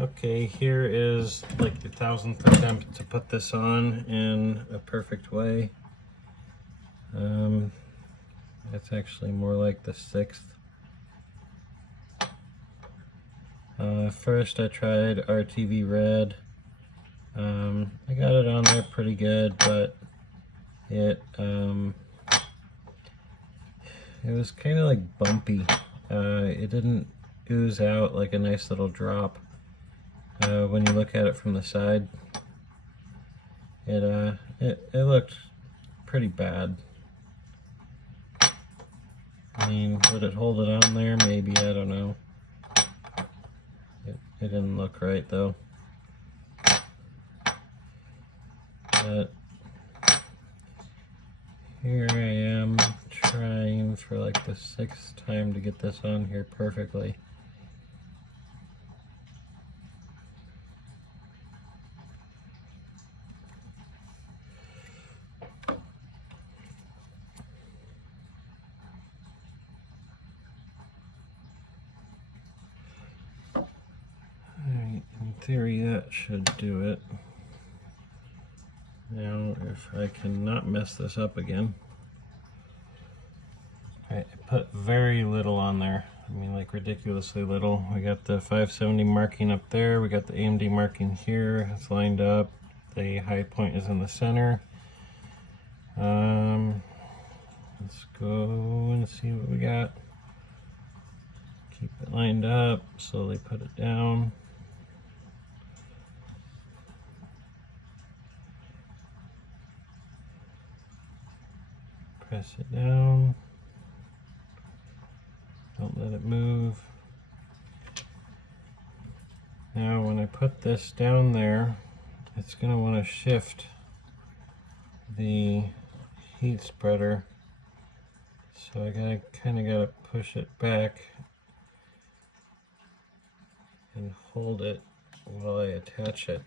Okay, here is like the 1000th attempt to put this on in a perfect way. That's actually more like the 6th. First I tried RTV Red. I got it on there pretty good, but it was kind of like bumpy. It didn't ooze out like a nice little drop. When you look at it from the side, it looked pretty bad. I mean, would it hold it on there? Maybe, I don't know. It didn't look right though. But here I am trying for like the 6th time to get this on here perfectly. Alright, in theory that should do it. Now if I can not mess this up again. Alright, I put very little on there. I mean, like ridiculously little. We got the 570 marking up there. We got the AMD marking here. It's lined up. The high point is in the center. Let's go and see what we got. Keep it lined up. Slowly put it down. Press it down. Don't let it move. Now when I put this down there, it's going to want to shift the heat spreader. So I kind of got to push it back and hold it while I attach it.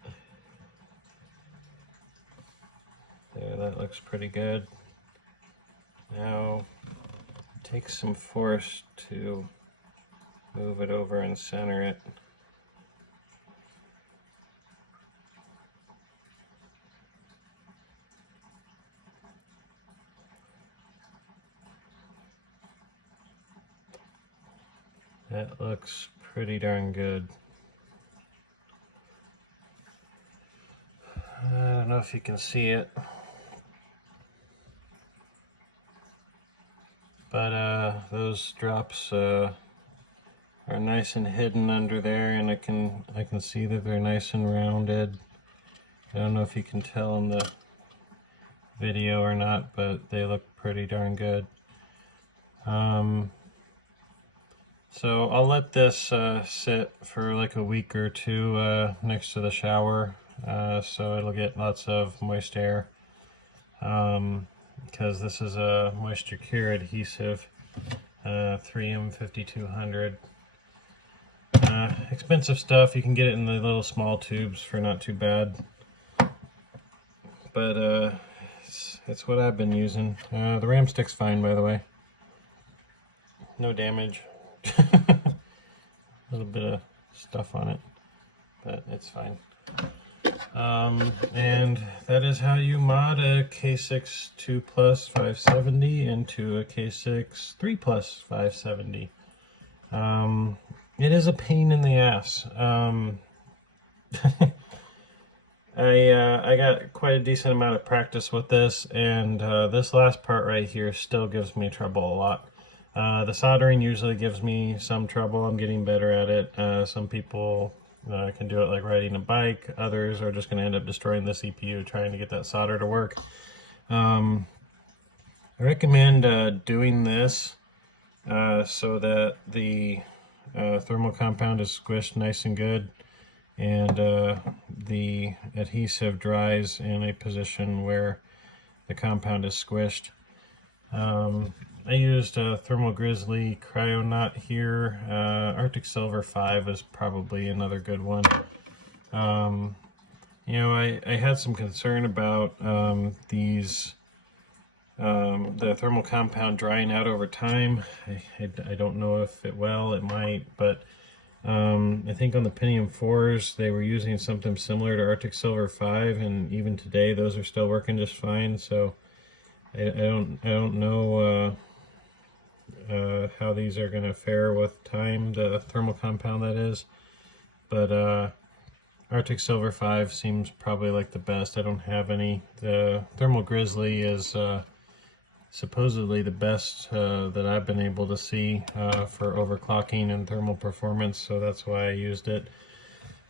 There, that looks pretty good. Now it takes some force to move it over and center it. That looks pretty darn good. I don't know if you can see it, but those drops are nice and hidden under there, and I can see that they're nice and rounded. I don't know if you can tell in the video or not, but they look pretty darn good. So I'll let this sit for like a week or two next to the shower, so it'll get lots of moist air, because this is a moisture cure adhesive, 3M5200. Expensive stuff. You can get it in the little small tubes for not too bad, but it's what I've been using. The RAM stick's fine, by the way. No damage. A little bit of stuff on it, but it's fine. And that is how you mod a K6 2 Plus 570 into a K6 3 Plus 570. It is a pain in the ass. I got quite a decent amount of practice with this, and this last part right here still gives me trouble a lot. The soldering usually gives me some trouble. I'm getting better at it. Some people can do it like riding a bike. Others are just going to end up destroying the CPU trying to get that solder to work. I recommend doing this so that the thermal compound is squished nice and good, and the adhesive dries in a position where the compound is squished. I used Thermal Grizzly Cryonaut here. Arctic Silver 5 is probably another good one. You know, I had some concern about the thermal compound drying out over time. I don't know if it will, it might, but I think on the Pentium 4s they were using something similar to Arctic Silver 5, and even today those are still working just fine. So I don't know how these are going to fare with time, the thermal compound that is, but Arctic Silver 5 seems probably like the best. I don't have any. The Thermal Grizzly is supposedly the best that I've been able to see for overclocking and thermal performance, so that's why I used it.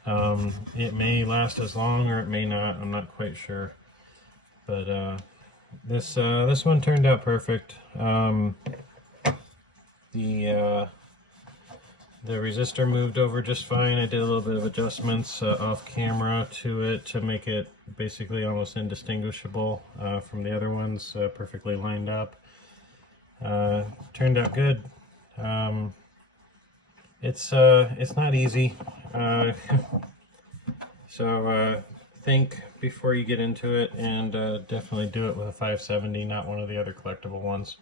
It may last as long or it may not, I'm not quite sure. But this one turned out perfect. The resistor moved over just fine. I did a little bit of adjustments off camera to it to make it basically almost indistinguishable from the other ones, perfectly lined up. Turned out good. It's not easy, so think before you get into it, and definitely do it with a 570, not one of the other collectible ones.